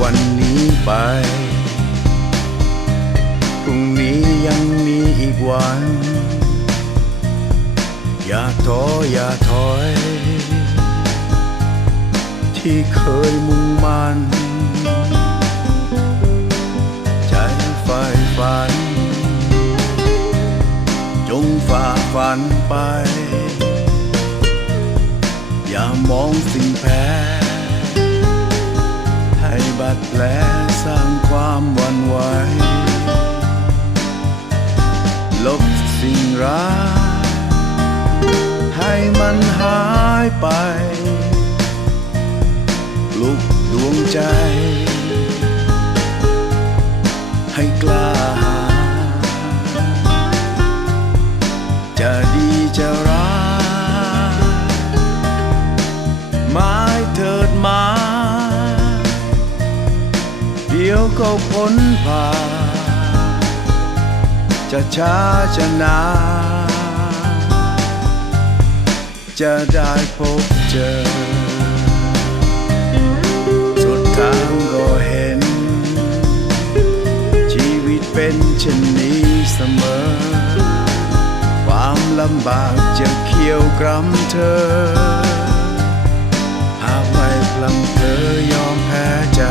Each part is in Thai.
วันนี้ไป พรุ่งนี้ยังมีอีกวัน อย่าท้ออย่าถอย ที่เคยมุ่งมันใจใฝ่ฝัน จงฝ่าฝันไป อย่ามองสิ่งแพ้ ดแผลสร้างความหวันไหวลบสิ่งร้าย ให้มันหายไปปลุกดวงใจ ให้กล้าหาญจะดีจะ ก็พ้นผ่าน จะช้าจะนานจะได้พบเจอ สุดทางก็เห็น ชีวิตเป็นเช่นนี้เสมอ ความลำบากจะเคี่ยวกรำเธอ หากไม่พลังเธอยอมแพ้ใจ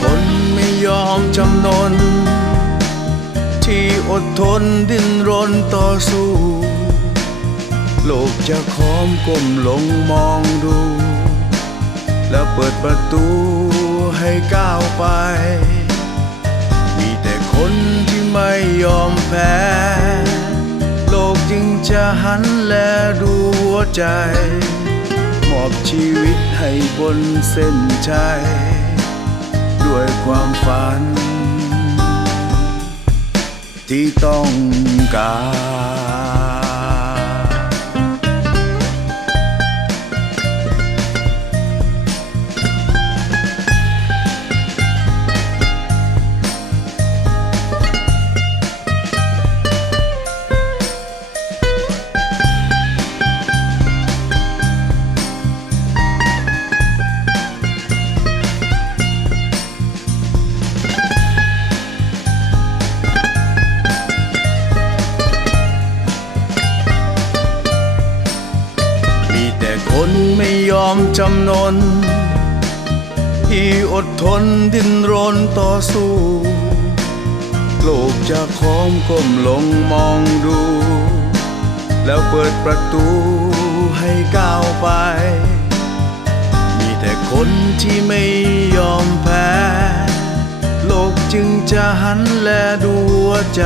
คนไม่ยอมจำนน ที่อดทนดิ้นรนต่อสู้ โลกจะค้อมก้มลงมองดู แล้วเปิดประตูให้ก้าวไป มีแต่คนที่ไม่ยอมแพ้ โลกจึงจะหันแลดูหัวใจ มอบชีวิตให้บนเส้นชัยด้วย ความฝัน ที่ต้องการ มจำนน ที่อดทนดิ้นรนต่อสู้ โลกจะค้อมก้มลงมองดู แล้วเปิดประตูให้ก้าวไป มีแต่คนที่ไม่ยอมแพ้ โลกจึงจะหันแลดูหัวใจ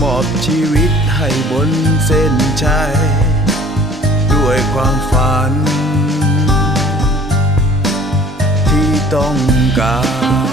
มอบชีวิตให้บนเส้นชัย ด้วยความฝัน ที่ต้องการ